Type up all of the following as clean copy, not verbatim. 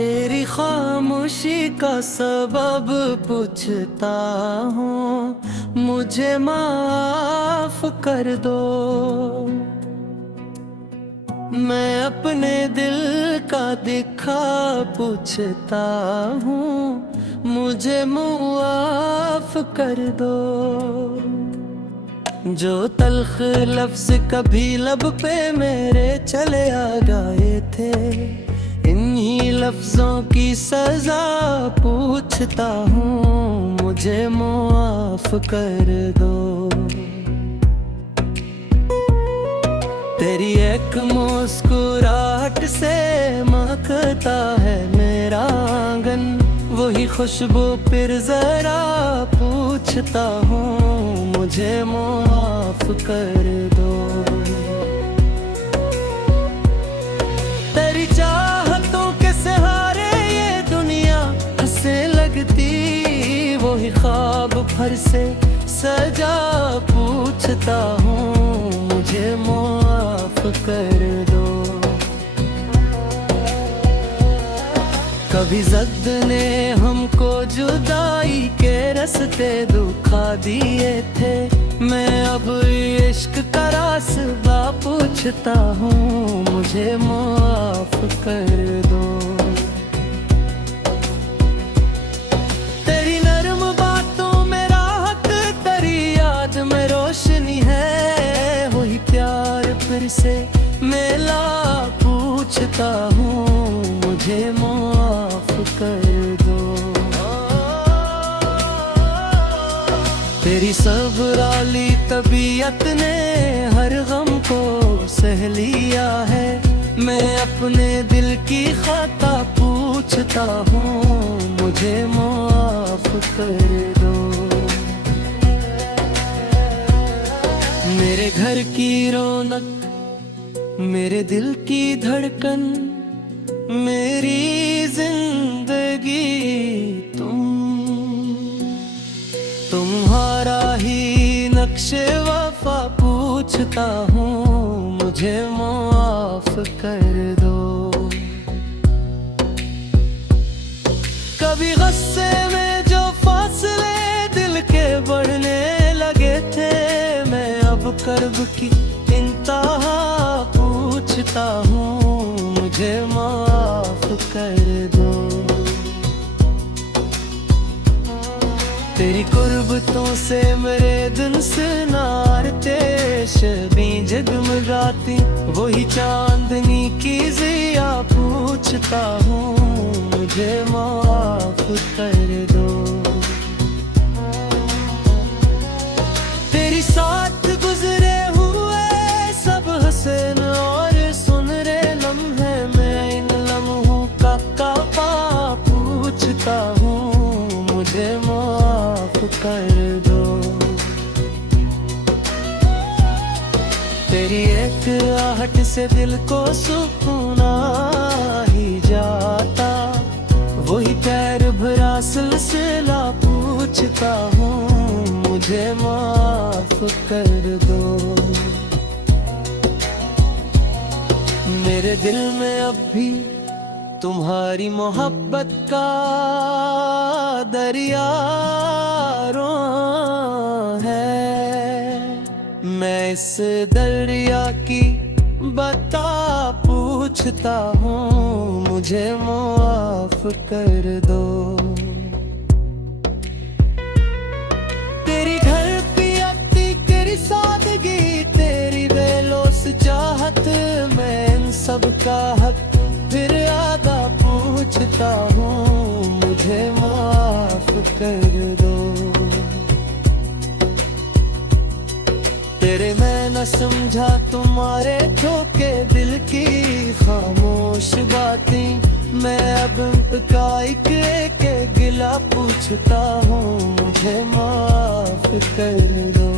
तेरी खामोशी का सबब पूछता हूँ, मुझे माफ कर दो। मैं अपने दिल का दिखा पूछता हूँ, मुझे मुआफ कर दो। जो तल्ख लफ्ज कभी लब पे मेरे चले आ गए थे, इन्हीं लफ्जों की सजा पूछता हूँ, मुझे मुआफ कर दो। तेरी एक मुस्कुराहट से महकता है मेरा आंगन, वही खुशबू फिर जरा पूछता हूँ, मुझे माफ कर दो। तेरी चाहतों के सहारे ये दुनिया हंसने लगती, वही ख्वाब भर से सजा पूछता हूँ, मुझे माफ कर दो। कभी ज़द ने हमको जुदाई के रास्ते दुखा दिए थे, मैं अब इश्क का रास्ता पूछता हूँ, मुझे माफ कर दो। तेरी नरम बातों में राहत, तेरी याद में रोशनी है, वही प्यार फिर से मेला पूछता हूँ, मुझे माफ कर दो। तेरी सबराली तबीयत ने हर गम को सह लिया है, मैं अपने दिल की खता पूछता हूँ, मुझे माफ कर दो। मेरे घर की रौनक, मेरे दिल की धड़कन, मेरी जिंदगी तुम्हारा ही नक्शे वफा पूछता हूँ, मुझे माफ कर दो। कभी गुस्से में जो फासले दिल के बढ़ने लगे थे, मैं अब कर्ब की इंतहा पूछता हूँ, मुझे माफ कर दो। तेरी कुर्बतों से मेरे दिन सुनारते शबी जगमगाती, वही चांदनी की ज़िया पूछता हूँ, मुझे माफ कर दो। तेरी साथ गुजरे हुए सब हसन और सुनहरे लम्हे, मैं इन लम्हों का काफा पूछता हूँ, मुझे माफ कर दो। तेरी एक आहट से दिल को सुकून आ ही जाता, वही पैर भरा सिलसिला पूछता हूँ, मुझे माफ कर दो। मेरे दिल में अब भी तुम्हारी मोहब्बत का दरिया है, मैं इस दरिया की बता पूछता हूँ, मुझे माफ कर दो। तेरी घर पियती, तेरी सादगी, तेरी बेलोस चाहत, मैं इन सब का हक फिर आदा पूछता हूँ, मुझे माफ कर दो। तेरे मैं न समझा तुम्हारे ठोके दिल की खामोश बातें, मैं अब का एक गिला पूछता हूँ, मुझे माफ कर दो।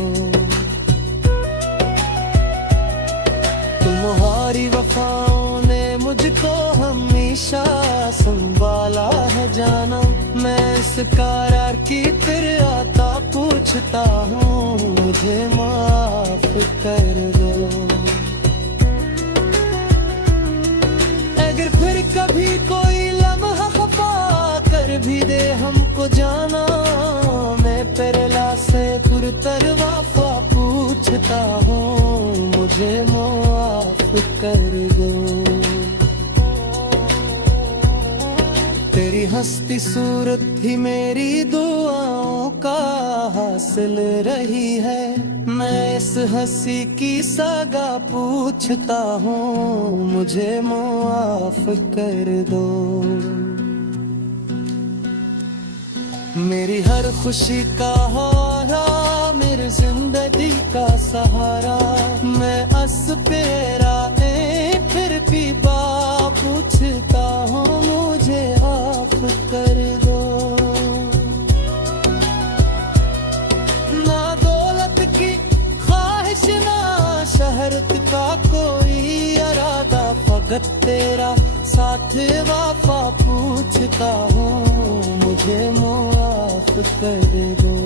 तुम्हारी वफाओं ने मुझको हमेशा संभाला है जाना, मैं इस करार की फिर आता पूछता हूँ, मुझे माफ कर दो। अगर फिर कभी कोई लम्हा मुझे माफ कर दो। तेरी हंसती सूरत ही मेरी दुआओं का हासिल रही है। मैं इस हंसी की सगा पूछता हूँ, मुझे माफ कर दो। मेरी हर खुशी का हारा, मेरी जिंदगी का सहारा, मैं अस पेरा फिर भी बा पूछता हूँ, मुझे माफ कर दो। ना दौलत की ख्वाहिश ना शहरत का कोई इरादा, फकत तेरा साथ वफा पूछता हूँ, मुझे माफ कर दो।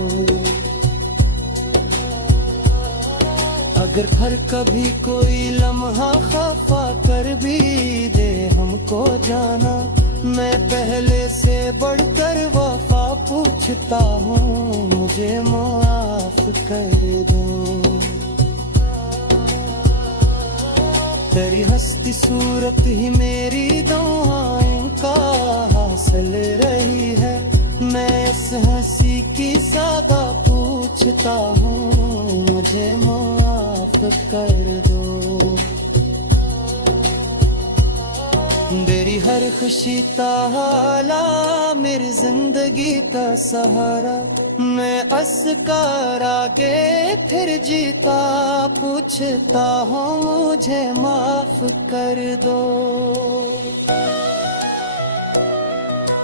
अगर हर कभी कोई लम्हा खफा कर भी दे हमको जाना, मैं पहले से बढ़कर वफा पूछता हूँ, मुझे माफ कर दो। तेरी हंसती सूरत ही मेरी दुआओं का हासिल रही है। मैं इस हंसी की सगा पूछता हूँ, मुझे माफ कर दो। तेरी हर खुशी ताला मेरी जिंदगी का सहारा, मैं अस्कार आगे फिर जीता पूछता हूँ, मुझे माफ कर दो।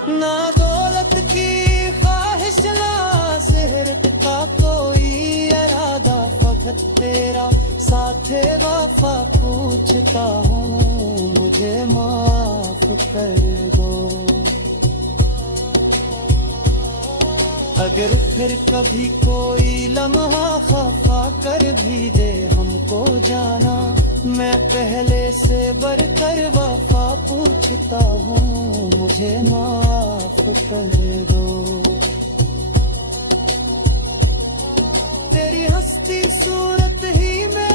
ना दौलत की ख्वाहिश ना शहरत का कोई इरादा, फकत तेरा साथ वफा पूछता हूँ, मुझे माफ कर दो। अगर फिर कभी कोई लम्हा खफा कर भी दे हमको जाना, मैं पहले से बढ़कर वफा पूछता हूँ, मुझे माफ कर दो। तेरी हंसती सूरत ही में